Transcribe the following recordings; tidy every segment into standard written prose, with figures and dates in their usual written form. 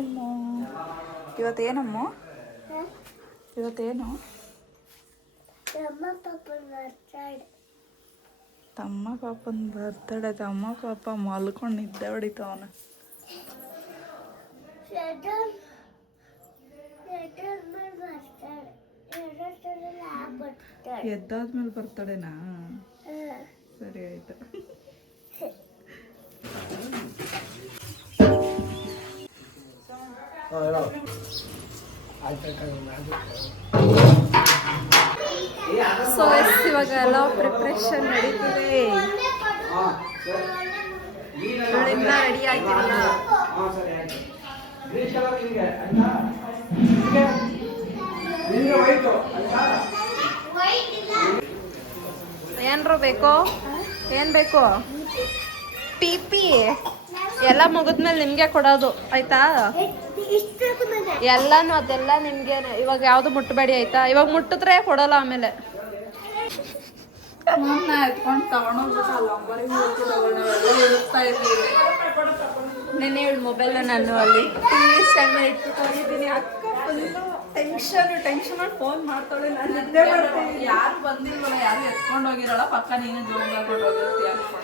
ಅಮ್ಮ. ಇವತ್ತೇನಮ್ಮ? ಇವತ್ತೇನು? ತಮ್ಮ ಪಾಪನ ಬರ್ತಡೆ. ತಮ್ಮ ಪಾಪ ಮಲ್ಕೊಂಡು ನಿದ್ದೆ ಹೊಡಿತಾವನ. ಎದ್ದಾದ್ಮೇಲೆ ಬರ್ತಡೇನಾ? ಸರಿ ಆಯ್ತು. ಸೊ ಇವಾಗ ಎಲ್ಲ ಪ್ರಿಪ್ರೇಷನ್ ನಡೀತಿದೆ. ಇನ್ನ ರೆಡಿ ಆಗಿಲ್ಲ. ಏನ್ರ ಬೇಕೋ? ಏನ್ ಬೇಕು? ಪಿ ಎಲ್ಲ ಮುಗಿದ್ಮೇಲೆ ನಿಮ್ಗೆ ಕೊಡೋದು ಆಯ್ತಾ? ಎಲ್ಲಾನು ಅದೆಲ್ಲ ನಿಮ್ಗೆ. ಇವಾಗ ಯಾವ್ದು ಮುಟ್ಟಬೇಡಿ ಆಯ್ತಾ? ಇವಾಗ ಮುಟ್ಟಿದ್ರೆ ಕೊಡಲ್ಲ ಆಮೇಲೆ. ಎತ್ಕೊಂಡು ನೆನೆ ಇವಳು ಮೊಬೈಲ್ ನಾನು ಅಲ್ಲಿ ಟಿವಿ ಸ್ಟ್ಯಾಂಡ್ ಮೇಲೆ ಇಟ್ಬಿಟ್ಟಿದ್ದೀನಿ. ಅಕ್ಕ ಫುಲ್ಲು ಟೆನ್ಷನ್ ಮಾಡಿ ಫೋನ್ ಮಾಡ್ತಾಳೆ. ನಾನು ನಿದ್ದೆ ಮಾಡ್ತೀನಿ. ಯಾರು ಬಂದಿಲ್ವಲ್ಲ, ಯಾರು ಎತ್ಕೊಂಡು ಹೋಗಿರಲ್ಲ. ಪಕ್ಕ ನೀನು ಜೋಗ ಹೋಗಿರ್ತೀಯ ಅನ್ಕೊಂಡು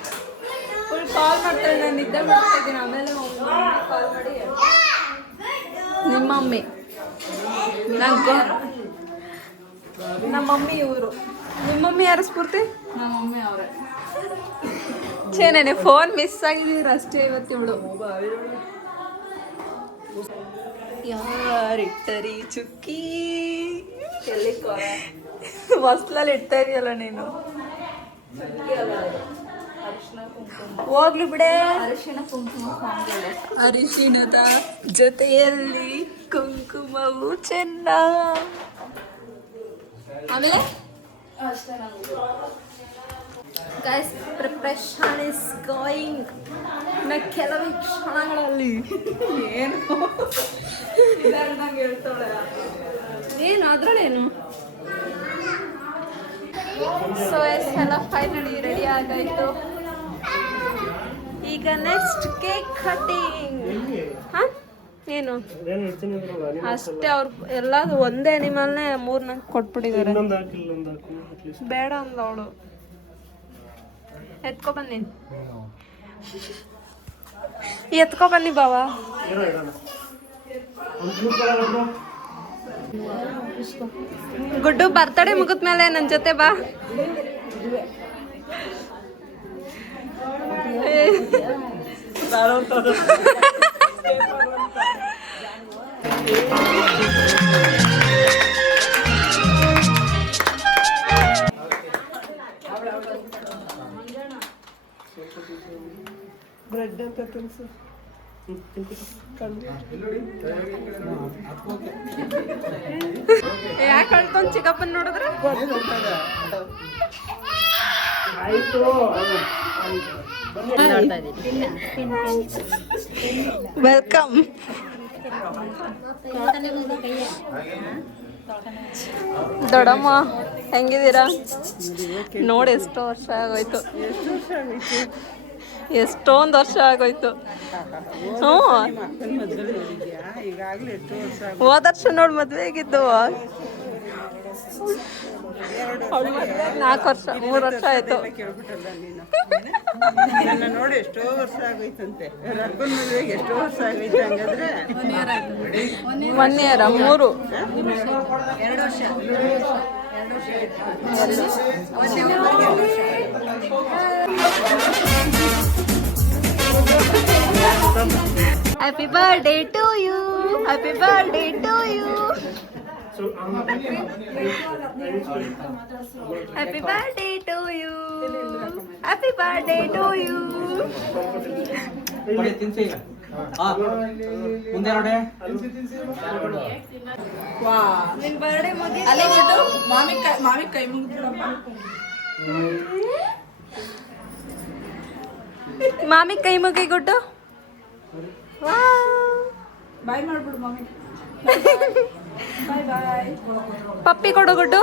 ಫುಲ್ ಕಾಲ್ ಮಾಡ್ತಾಳೆ. ನಾನು ನಿದ್ದೆ ಮಾಡ್ತಾ ಇದ್ದೀನಿ. ಆಮೇಲೆ ಕಾಲ್ ಮಾಡಿ ನಿಮ್ಮ ಮಮ್ಮಿ ನಮ್ಮ ಮಮ್ಮಿ ಇವರು. ನಿಮ್ಮ ಮಮ್ಮಿ ಯಾರು ಸ್ಫೂರ್ತಿ? ನಮ್ಮ ಮಮ್ಮಿ ಅವರೇ. ನೆನೆ ಫೋನ್ ಮಿಸ್ ಆಗಿದ್ದೀರ ಅಷ್ಟೇ ಇವತ್ತಿವಳು. ಯಾರಿಟ್ಟರಿ ಚುಕ್ಕಿ ಎಲ್ಲಿ ಹೊಸ್ಲಲ್ಲಿ ಇಡ್ತಾ ಇದೆಯಲ್ಲ ನೀನು. ಹೋಗ್ಲಿ ಬಿಡೆ. ಅರಿಶಿಣ ಕುಂಕುಮ. ಅರಿಶಿಣದ ಜೊತೆಯಲ್ಲಿ ಕುಂಕುಮವು ಚೆನ್ನ. ಆಮೇಲೆ ಗೈಸ್ ಪ್ರಿಪ್ರೇಷನ್ ಇಸ್ ಗೋಯಿಂಗ್. ಕೆಲವು ಕ್ಷಣಗಳಲ್ಲಿ ಏನು ಹೇಳ್ತಾಳೆ. ಏನು ಅದ್ರಲ್ಲೇನು? ಸೊ ಎಲ್ಲ ಫೈನಲಿ ರೆಡಿ ಆಗಾಯ್ತು. ಈಗ ನೆಕ್ಸ್ಟ್ ಕೇಕ್ ಕಟಿಂಗ್. ಹಾಂ ಏನು ಅಷ್ಟೇ. ಅವ್ರು ಎಲ್ಲ ಒಂದೇ ಅನಿಮಲ್ನೇ 3-4 ಕೊಟ್ಬಿಟ್ಟಿದ್ದಾರೆ. ಬೇಡ ಅಂದ ಅವಳು. ಎತ್ಕೊ ಬನ್ನಿ, ಎತ್ಕೊ ಬನ್ನಿ ಬಾವ. ಗುಡ್ಡು ಬರ್ತಡೇ ಮುಗಿದ್ಮೇಲೆ ನನ್ನ ಜೊತೆ ಬಾ. ಬ್ರೆಡ್ ಅಂತ ತಿನ್ಸು. ಯಾಕೆ ಕಳ್ಕೊಂಡ್ ಚಿಕ್ಕಪ್ಪನ್ ನೋಡಿದ್ರೆ ವೆಲ್ಕಮ್. ದೊಡ್ಡಮ್ಮ ಹೆಂಗಿದ್ದೀರಾ? ನೋಡಿ ಎಷ್ಟು ವರ್ಷ ಆಗೋಯ್ತು. ಎಷ್ಟೊಂದು ವರ್ಷ ಆಗೋಯ್ತು. ಹೋದ ವರ್ಷ ನೋಡಿ ಮದ್ವೆ ಆಗಿದ್ದು. 4 ವರ್ಷ 3 ವರ್ಷ ಆಯ್ತು. ನೋಡಿ ಎಷ್ಟೋ ವರ್ಷ ಆಗೋಯ್ತಂತೆ. ರಕ್ಕನ ಮದುವೆಗೆ ಎಷ್ಟೋ ವರ್ಷ ಆಗೈತೆ. ಹಂಗಾದ್ರೆ 1 year 3 2 ವರ್ಷ. Happy birthday to you. Happy birthday to you. Happy birthday to you. Happy birthday to you. ಮುಂದೆ ನೋಡಿ. ವಾ ನಿನ್ ಬರ್ಡೇ ಮುಗಿತು. ಅಲ್ಲೇ ಬಿಟ್ಟು ಮಾಮಿ ಕೈ ಮುಗಿದ್ಬಿಡಮ್ಮ. ಮಾಮಿ ಕೈ ಮುಗಿ ಗುಡ್ಡು. ಬಾಯ್ ಮಾಡ್ಬಿಡು ಮಾಮಿ. ಬಾಯ್ ಬಾಯ್. ಪಪ್ಪಿ ಕೊಡು ಗುಡ್ಡು.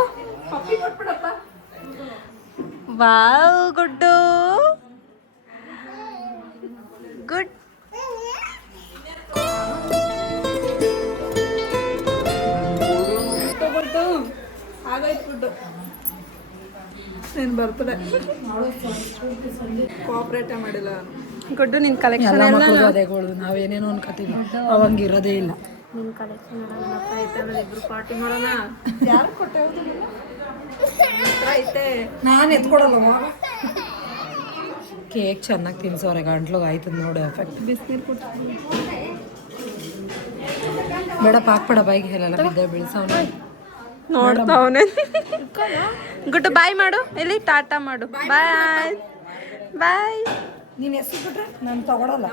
ಪಪ್ಪಿ ಕೊಟ್ಬಿಡಪ್ಪ. ವಾವ್ ಗುಡ್ಡು. ಗುಡ್. ನೀನು ಬರ್ತಡೆ ಕೋಆಪ್ರೇಟೇ ಮಾಡಿಲ್ಲ ಗುಡ್ಡು ನಿನ್ನ ಕಲೆಕ್ಷನ್ ನಾವೇನೇನೋ ಅನ್ಕೋತೀವಿ ಅವಂಗಿರೋದೇ ಇಲ್ಲ. ನಿನ್ನ ಕಲೆಕ್ಷನ್ ಐತೆ ಇಬ್ರು ಪಾರ್ಟಿ ಮಾಡೋಣ. ಯಾರು ಕೊಟ್ಟೆ ಐತೆ ನಾನು ಎತ್ಕೊಡಲ್ಲ ಕೇಕ್ ಚೆನ್ನಾಗಿ ತಿನ್ಸೋರೆ ಗಂಟ್ಲಿಗೆ ಆಯ್ತದ ನೋಡಿ ಎಫೆಕ್ಟ್. ಬಿಸಿನೀರು ಕೊಟ್ಟು ಬೇಡ ಪಾಕ್ಬೇಡ ಬೈಕ್ ಹೇಳಲ್ಲ ಬಿದ್ದ ಬೀಳ್ಸವನ ನೋಡ್ತಾವನೆ. ಗುಡ್ಡು ಬಾಯ್ ಮಾಡು, ಇಲ್ಲಿ ಟಾಟಾ ಮಾಡು. ಬಾಯ್ ಬಾಯ್. ನೀನು ಹೆಸರು ಬಿಟ್ರೆ ನಾನು ತಗೊಳಲ್ಲ.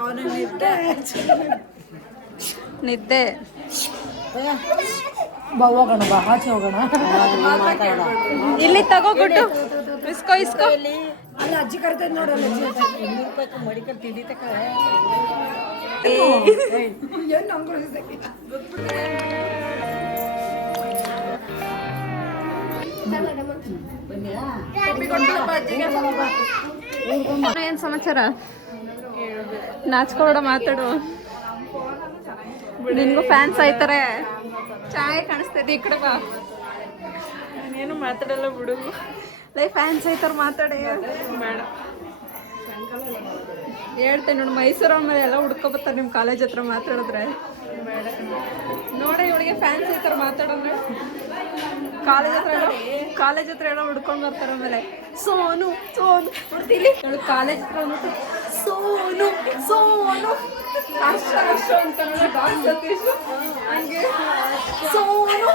ನಿದ್ದೆ ಹೋಗೋಣ ಬಾ ಆಚೆ ಹೋಗೋಣ. ಇಲ್ಲಿ ತಗೋ ಗುಡ್ಡು, ಇಸ್ಕೋ ಇಸ್ಕೋ. ಅಲ್ಲ ಅಜ್ಜಿ ಕರ್ತೈತೆ ನೋಡಲ್ಲ ಮಡಿಕಲ್ ತಿಂಡಿತಕ್ಕ ಏನ್ ಸಮಾಚಾರ? ನಾಚ್ಕೊಬೇಡ, ಮಾತಾಡು. ನಿನ್ಗೂ ಫ್ಯಾನ್ಸ್ ಆಯ್ತಾರೆ. ಚೆನ್ನಾಗಿ ಕಾಣಿಸ್ತೈತಿ, ಈ ಕಡೆ ಬಾ. ಏನು ಮಾತಾಡಲ್ಲ ಬಿಡು. ಫ್ಯಾನ್ಸ್ ಆಯ್ತಾರ, ಮಾತಾಡಿ. ಬೇಡ ಹೇಳ್ತೇನೆ ನೋಡಿ, ಮೈಸೂರು ಮೇಲೆ ಎಲ್ಲ ಹುಡ್ಕೊಬರ್ತಾರೆ ನಿಮ್ಮ ಕಾಲೇಜ್ ಹತ್ರ ಮಾತಾಡಿದ್ರೆ. ನೋಡಿ ಇವಳಿಗೆ ಫ್ಯಾನ್ಸ್ ಆಯ್ತಾರ, ಮಾತಾಡೋಣ. ಕಾಲೇಜ್ ಹತ್ರ ಎಲ್ಲ ಹುಡ್ಕೊಂಡ್ ಬರ್ತಾರೆ. ಆಮೇಲೆ ಸೋನು ಸೋನು ನೋಡ್ತೀವಿ ಕಾಲೇಜ್ ಹತ್ರ ಅಂದ್ಬಿಟ್ಟು ಸೋನು ಸೋನು ಹರ್ಷ ಹರ್ಷ ಅಂತ ಡಾಕ್ಟರ್ ಸತೀಶ್ ಹಂಗೆ ಸೋನು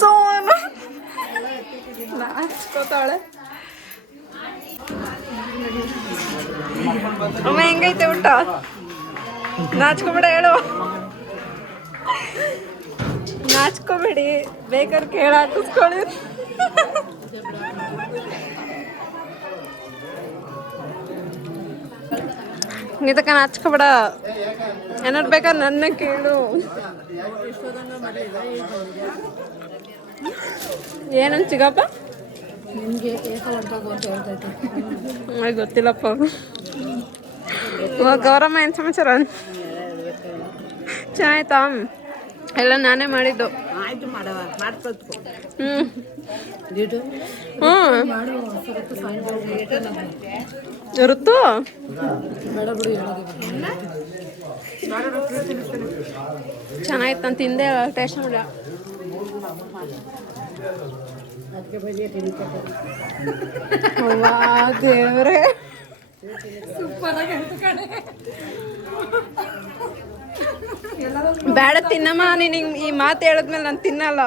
ಸೋನು ನಾಚ್ಕೋತಾಳೆ. ಅಮ್ಮ ಹೆಂಗೈತೆ ಊಟ? ನಾಚ್ಕೊಬೇಡ, ಹೇಳು. ನಾಚ್ಕೋಬೇಡಿ, ಬೇಕಾದ್ರೆ ಕೇಳ ಹಾಕಿಸ್ಕೊಳ್ಳಿ. ಇದಕ್ಕ ನಾಚ್ಕೋಬೇಡ, ಏನಾರು ಬೇಕಾದ್ರೆ ನನ್ನ ಕೇಳು. ಏನಂತ ಸಿಗಪ್ಪ? ನಿಮಗೆ ಏಕವಂತಾಗು ಅಂತ ಹೇಳ್ತೈತೆ. ಗೊತ್ತಿಲ್ಲಪ್ಪ. ಗೌರಮ್ಮ ಏನು ಸಮಾಚಾರ? ಚೆನ್ನಾಯ್ತಾ? ಎಲ್ಲ ನಾನೇ ಮಾಡಿದ್ದು. ಆಯ್ತು ಮಾಡವ ಮಾಡ್ಕೊಳ್ತು. ಋತು ಚೆನ್ನಾಗಿತ್ತು, ನಾನು ತಿಂದೆ, ಟೇಸ್ಟ್ ನೋಡ. ದೇವ್ರೆ ಬೇಡ ತಿನ್ನಮ್ಮ. ನೀನು ಈ ಮಾತು ಹೇಳಿದ್ಮೇಲೆ ನಾನು ತಿನ್ನಲ್ಲ.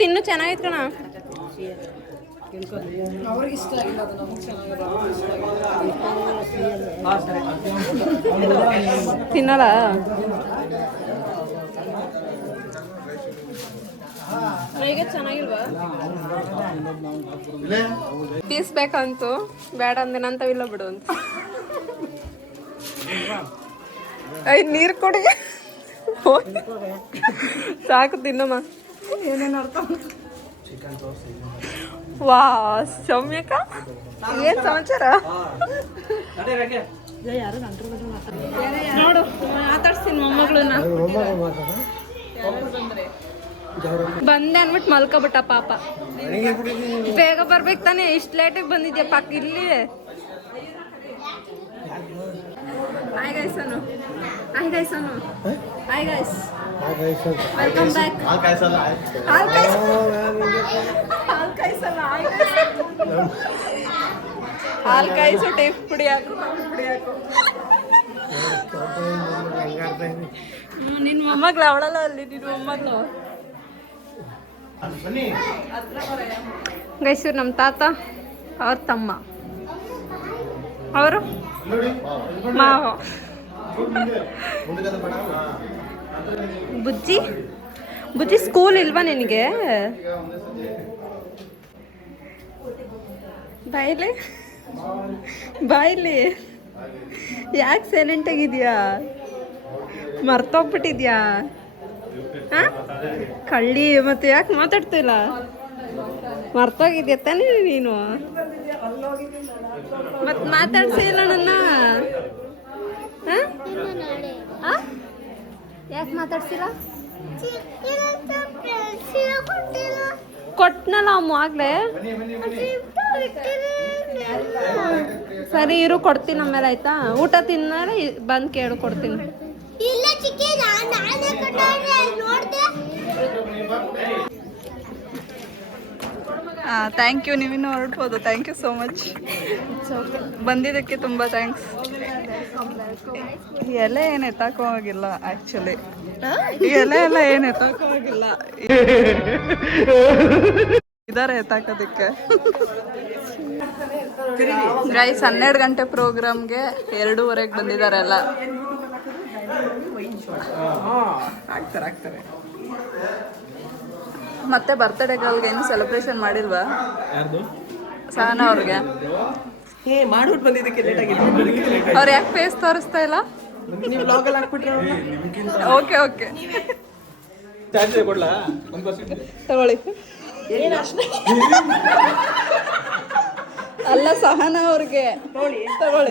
ತಿನ್ನು, ಚೆನ್ನಾಗಿತ್ತು ಕಣ. ತಿನ್ನಲ್ಲ. ಈಗ ಚೆನ್ನಾಗಿಲ್ವಾ? ಪೀಸ್ ಬೇಕಂತು, ಬೇಡ ಅಂದೆ ನಂತವಿಲ್ಲ ಬಿಡು ಅಂತ. ನೀರು ಕೊಡಿ ಸಾಕು, ತಿನ್ನಮ್ಮ. ಏನೇನು ಅರ್ಥ ವಾ ಸೌಮ್ಯಕ್ಕ, ಏನ್ ಸಮಾಚಾರ? ನೋಡು, ಮಾತಾಡ್ಸ್ತೀನಿ ಮೊಮ್ಮಗಳನ್ನ. ಬಂದೆ ಅನ್ಬಿಟ್ಟು ಮಲ್ಕೊಬಿಟ್ಟ ಪಾಪ. ಬೇಗ ಬರ್ಬೇಕು ತಾನೆ, ಇಷ್ಟು ಲೇಟಾಗಿ ಬಂದಿದ್ಯಾ ಪಾಕ ಇಲ್ಲಿ. ಹಾಯ್ ಗೈಸ್ ಅನು, ಹಾಯ್ ಗೈಸ್ ಅನು, ಹಾಯ್ ಗೈಸ್, ವೆಲ್ಕಮ್ ಬ್ಯಾಕ್. ಹಾಲು ಕಾಯಿಸು, ಟೇಪ್ ಪುಡಿ ಹಾಕು, ಪುಡಿ ಹಾಕು. ನಿನ್ನ ಮೊಮ್ಮಗಳು ಅವಳಲ್ಲ ಅಲ್ಲಿ, ನಿನ್ನ ಮೊಮ್ಮಗಳು. ಗೈಸೂರು ನಮ್ಮ ತಾತ, ಅವ್ರ ತಮ್ಮ, ಅವರು ಮಾವ. ಬುಜ್ಜಿ ಬುಜ್ಜಿ ಸ್ಕೂಲ್ ಇಲ್ವಾ ನಿನಗೆ? ಬಾಯ್ಲಿ ಬಾಯ್ಲಿ, ಯಾಕೆ ಸೈಲೆಂಟ್ ಆಗಿದ್ಯಾ? ಮರ್ತೋಗ್ಬಿಟ್ಟಿದ್ಯಾ? ಹಾಂ ಕಳ್ಳಿ, ಮತ್ತೆ ಯಾಕೆ ಮಾತಾಡ್ತಿಲ್ಲ? ಮರ್ತೋಗಿದ್ಯಾ ತಾನೇ ನೀನು? ಮತ್ತೆ ಮಾತಾಡ್ಸಿ ಇಲ್ಲ ನನ್ನ. ಹಾಂ ಯಾಕೆ ಮಾತಾಡ್ಸಿಲ್ಲ? ಕೊಟ್ನಲ್ಲ ಅಮ್ಮ ಆಗ್ಲೇ. ಸರಿ ಇರು ಕೊಡ್ತೀನಿ ಆಮೇಲೆ ಆಯ್ತಾ. ಊಟ ತಿನ್ನಾರೆ ಬಂದು ಕೇಳು ಕೊಡ್ತೀನಿ. ಥ್ಯಾಂಕ್ ಯು, ನೀವಿನ್ನೂ ಹೊರಡ್ಬೋದು. ಥ್ಯಾಂಕ್ ಯು ಸೋ ಮಚ್, ಬಂದಿದ್ದಕ್ಕೆ ತುಂಬ ಥ್ಯಾಂಕ್ಸ್. ಎಲೆ ಏನು ಎತ್ತಾಕೋ ಹೋಗಿಲ್ಲ ಆ್ಯಕ್ಚುಲಿ, ಎಲೆ ಎಲ್ಲ ಏನು ಎತ್ತಾಕೋ ಹೋಗಿಲ್ಲ, ಇದಾರೆ ಎತ್ತಾಕೋದಕ್ಕೆ. ಗೈಸ್ 12 ಗಂಟೆ ಪ್ರೋಗ್ರಾಮ್ಗೆ 2:30ಗೆ ಬಂದಿದ್ದಾರೆ ಎಲ್ಲ. ಮತ್ತೆ ಬರ್ತ್ಡೇ ಗರ್ಲ್ಗೆ ಏನು ಸೆಲೆಬ್ರೇಷನ್ ಮಾಡಿಲ್ವಾ ಸಹನಾ ಅವ್ರಿಗೆ? ಮಾಡ್ಬಿಟ್ಟು ಬಂದಿದ್ದಕ್ಕೆ ಲೇಟ್ ಆಗಿದೆ. ಅವ್ರು ಯಾಕೆ ಫೇಸ್ ತೋರಿಸ್ತಾ ಇಲ್ಲ? ನೀವು ಲಾಗಲ್ಲಿ ಹಾಕ್ಬಿಟ್ರೆ ಓಕೆ ಓಕೆ ತಗೊಳ್ಳಿ. ಅಲ್ಲ ಸಹನಾ ಅವ್ರಿಗೆ ತಗೊಳ್ಳಿ.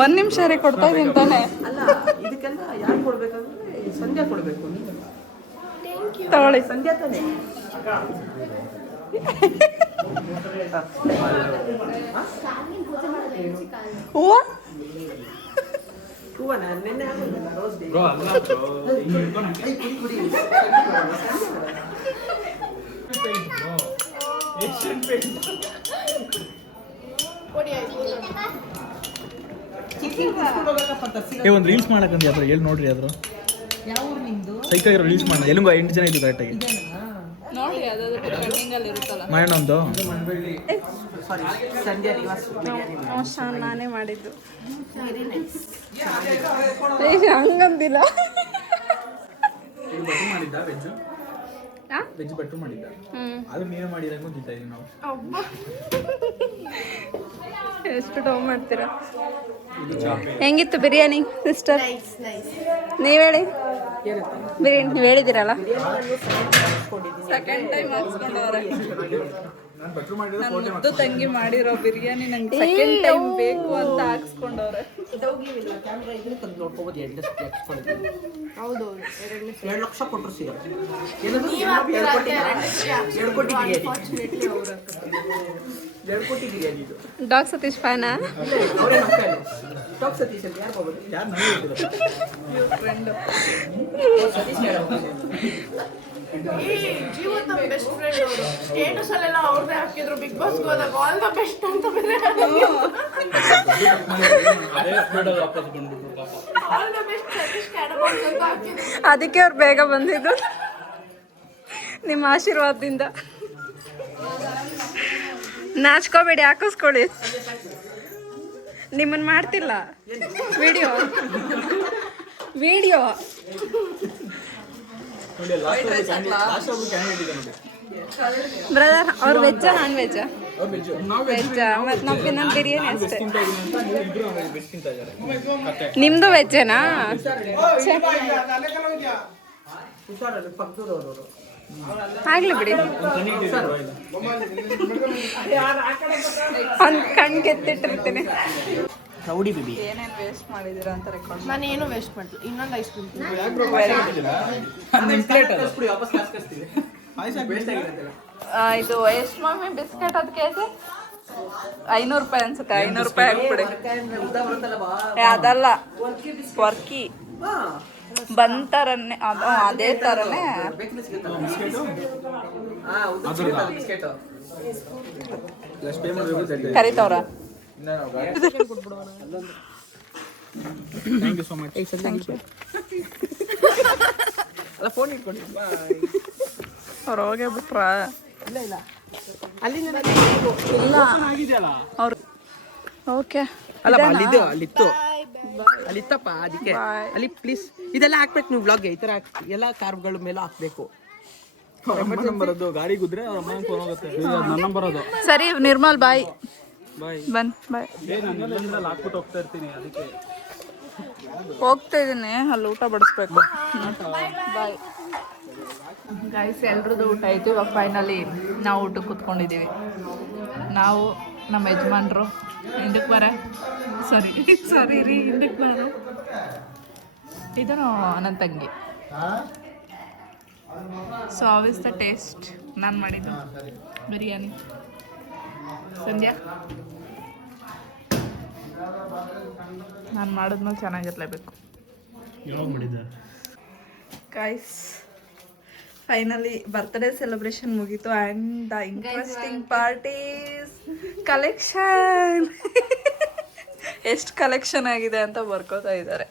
ಒಂದ್ ನಿಮಿಷ ರೀ, ಕೊಡ್ತಾ ಇದೀನಿ ತಾನೆ. ಅಲ್ಲ, ಇದಕ್ಕೆಲ್ಲ ಯಾರು ಕೊಡ್ಬೇಕಂದ್ರೆ ಸಂಧ್ಯಾ ಕೊಡ್ಬೇಕು. ತಗೊಳ್ಳಿ. ಸಂಧ್ಯಾ ತಾನೆ. ಹೂವ ಹೂವ ನೆನ್ನೆ ರೋಸ್ ಡೇ. ಒಂದು ರೀಲ್ಸ್ ಮಾಡಕ್ಕಂದು ಯಾವ್ದು ಹೇಳಿ ನೋಡ್ರಿ. ಅದ್ರ ಸೈಕಾಗಿರೋ ರೀಲ್ಸ್ ಮಾಡೋಣ. ಎಲ್ಲಂಗೂ 8 ಜನ ಇದ್ದು ಕರೆಕ್ಟಾಗಿ ನೋಡಿ, ಇರುತ್ತಲ್ಲ ಮಾಡೋಣ ಒಂದು. ಸಂಧ್ಯಾ ನಿವಾಸ್ ನಾನೇ ಮಾಡಿದ್ದು. ಹಂಗಂದಿಲ್ಲ. ವೆಜ್ ಬಟ್ರು ಮಾಡಿದ್ದ, ಅದು ನೀವೇ ಮಾಡಿರ ಗೊತ್ತಿದ್ದ ನಾವು. ಎಷ್ಟು ಡೌ ಮಾಡ್ತೀರಾ? ಹೆಂಗಿತ್ತು ಬಿರಿಯಾನಿ ಸಿಸ್ಟರ್? ನೀವ್ ಹೇಳಿ. ಬಿರಿಯಾನಿ ನೀವು ಹೇಳಿದಿರಲ್ಲ. Second time ಹಾಕ್ಸ್ಕೊಂಡವ್ರೆ. ನನ್ನ ಮುದ್ದು ತಂಗಿ ಮಾಡಿರೋ ಬಿರಿಯಾನಿ ನಂಗೆ ಸೆಕೆಂಡ್ ಟೈಮ್ ಬೇಕು ಅಂತ ಹಾಕ್ಸ್ಕೊಂಡವ್ರೆ. ನೋಡ್ಕೋಬೋದು. 2 ಲಕ್ಷ ಕೊಟ್ಟರು ಸಿಗುತ್ತೆ. 2 ಕೋಟಿ ಬಿರಿಯಾನಿ ಇದು. ಡಾಗ್ ಸತೀಶ್ ಫ್ಯಾನಾ? ಅವರೇ ಮಕ್ಕಳು. ಡಾಗ್ ಸತೀಶ್ ಅಂತ ಯಾರು ಹೋಗೋದು? ಯಾರು ನಾವು ಸತೀಶ್ ಜೀವನ ಬೆಸ್ಟ್ ಫ್ರೆಂಡ್ ಅವರು. ಸ್ಟೇಟಸ್ ಅಲ್ಲೆಲ್ಲ ಅವ್ರನ್ನೇ ಹಾಕಿದ್ರು. ಬಿಗ್ ಬಾಸ್ ಹೋದಾಗ ಆಲ್ ದ ಬೆಸ್ಟ್ ಅಂತ ಆಲ್ ದ ಬೆಸ್ಟ್ ಸತೀಶ್ ಕ್ಯಾಡಬಾಕ್ಸ್ ಅಂತ ಹಾಕಿದ್ರು. ಅದಕ್ಕೆ ಅವ್ರು ಬೇಗ ಬಂದಿದ್ದು ನಿಮ್ಮ ಆಶೀರ್ವಾದದಿಂದ. ನಾಚ್ಕೋಬೇಡಿ, ಹಾಕಿಸ್ಕೊಳ್ಳಿ. ನಿಮ್ಮನ್ನು ಮಾಡ್ತಿಲ್ಲ ವಿಡಿಯೋ. ಬ್ರದರ್ ಅವ್ರು ವೆಜ್ಜಾ ನಾನ್ ವೆಜ್ಜಾ? ವೆಜ್ಜಾ. ಮತ್ತು ನಾವು ನನ್ನ ಬಿರಿಯಾನಿ ಅಷ್ಟೇ. ನಿಮ್ಮದು ವೆಜ್ಜೇನಾ? ಆಗ್ಲಿ ಬಿಡಿ. ಒಂದು ಕಣ್ಣು ಕೆತ್ತಿಟ್ಟಿರ್ತೀನಿ. ರೌಡಿ ಬಿಬಿ ಏನೇನು ವೇಸ್ಟ್ ಮಾಡಿದ್ದೀರಾ ಅಂತ ರೆಕಾರ್ಡ್. ನಾನು ಏನು ವೇಸ್ಟ್ ಮಾಡಿಲ್ಲ. ಇನ್ನೊಂದು ಐಸ್ ಕ್ರೀಮ್ ಇದು ಎಷ್ಟು ಮಮ್ಮಿ ಬಿಸ್ಕೆಟ್ ಅದು ಕೇಸು? 500 ರೂಪಾಯಿ ಅನ್ಸುತ್ತೆ. 500 ರೂಪಾಯಿ ಹಾಕ್ಬಿಡಿ. ಅದಲ್ಲ, ವರ್ಕಿ ಬಂತರನ್ನೇ, ಅದು ಅದೇ ಥರನೇ. ಕರಿತವ್ರ? Thank you so much. Phone ಇಟ್ಕೊಂಡು ಅವ್ರು ಹೋಗೇ ಬಿಟ್ರ? ಇಲ್ಲ ಅಲ್ಲಿ ಇಲ್ಲ ಅವ್ರು. ಓಕೆ ಅಲ್ಲ, ಅಲ್ಲಿತ್ತು ಅಲ್ಲಿತ್ತಪ್ಪ. ಅದಕ್ಕೆ ಅಲ್ಲಿ ಪ್ಲೀಸ್ ಇದೆಲ್ಲ ಹಾಕ್ಬೇಕು ನೀವು ವ್ಲಾಗ್ಗೆ. ಈ ಥರ ಎಲ್ಲ ಕಾರ್ಗಳ ಮೇಲೆ ಹಾಕ್ಬೇಕು. ಬರೋದು ಗಾಡಿ ಗುದ್ರೆ ಅವ್ರ ಅಮ್ಮನ ಫೋನ್ ಹೋಗುತ್ತೆ. ನನ್ನ ನಂಬರ್ ಅದು. ಸರಿ ನಿರ್ಮಲ್ ಬಾಯ್. ಬಾಯ್. ಬನ್ ಬಾಯ್. ನಾನು ಎಲ್ಲಂದ್ರಲ್ಲಿ ಹಾಕ್ಬಿಟ್ಟು ಹೋಗ್ತಾ ಇರ್ತೀನಿ ಅದಕ್ಕೆ. ಹೋಗ್ತಾ ಇದ್ದೀನಿ, ಅಲ್ಲಿ ಊಟ ಬಡಿಸ್ಬೇಕು. ಬಾಯ್ ಗೈಸ್, ಎಲ್ರದ್ದು ಊಟ ಆಯ್ತು. ಇವಾಗ ಫೈನಲಿ ನಾವು ಊಟಕ್ಕೆ ಕೂತ್ಕೊಂಡಿದ್ದೀವಿ. ನಾವು, ನಮ್ಮ ಯಜಮಾನ್ರು, ಹಿಂದಕ್ಕೆ ಬರ ಸಾರಿ ರೀ, ಹಿಂದಕ್ಕೆ ಬಾರು, ಇದು ನನ್ನ ತಂಗಿ. So how is the taste? ನಾನು ಮಾಡಿದ್ದು ಬಿರಿಯಾನಿ. ಸಂಧ್ಯಾ, ನಾನು ಮಾಡಿದ್ಮೇಲೆ ಚೆನ್ನಾಗಿರ್ಲೇಬೇಕು. ಯಾವಾಗ ಮಾಡಿದ್ದೆ? ಗೈಸ್, ಫೈನಲಿ ಬರ್ತ್ಡೇ ಸೆಲೆಬ್ರೇಷನ್ ಮುಗೀತು and the interesting parties collection. ಎಷ್ಟು ಕಲೆಕ್ಷನ್ ಆಗಿದೆ ಅಂತ ಬರ್ಕೋತಾ ಇದ್ದಾರೆ.